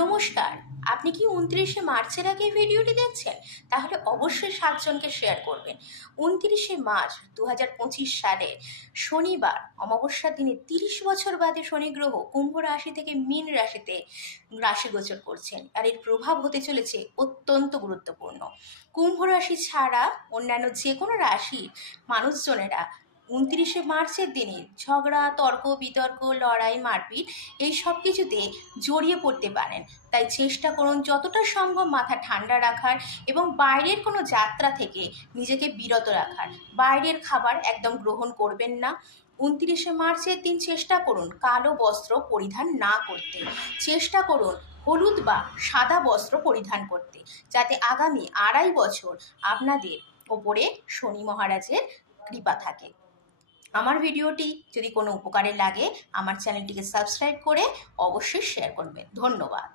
নমস্কার, আপনি কি উনত্রিশে মার্চের আগে ভিডিওটি দেখছেন? তাহলে অবশ্যই সাতজনকে শেয়ার করবেন। উনত্রিশে মার্চ দু হাজার পঁচিশ সালে শনিবার, অমাবস্যার দিনে তিরিশ বছর বাদে শনিগ্রহ কুম্ভ রাশি থেকে মীন রাশিতে রাশি গোচর করছেন। আর এর প্রভাব হতে চলেছে অত্যন্ত গুরুত্বপূর্ণ। কুম্ভ রাশি ছাড়া অন্যান্য যে কোনো রাশির মানুষজনেরা উনত্রিশে মার্চের দিনে ঝগড়া, তর্ক, বিতর্ক, লড়াই, মারপিট এই সব কিছুতে জড়িয়ে পড়তে পারেন। তাই চেষ্টা করুন যতটা সম্ভব মাথা ঠান্ডা রাখার এবং বাইরের কোনো যাত্রা থেকে নিজেকে বিরত রাখার। বাইরের খাবার একদম গ্রহণ করবেন না। উনত্রিশে মার্চের দিন চেষ্টা করুন কালো বস্ত্র পরিধান না করতে। চেষ্টা করুন হলুদ বা সাদা বস্ত্র পরিধান করতে, যাতে আগামী আড়াই বছর আপনাদের ওপরে শনি মহারাজের কৃপা থাকে। আমার ভিডিওটি যদি কোনো উপকারে লাগে আমার চ্যানেলটিকে সাবস্ক্রাইব করে অবশ্যই শেয়ার করবেন। ধন্যবাদ।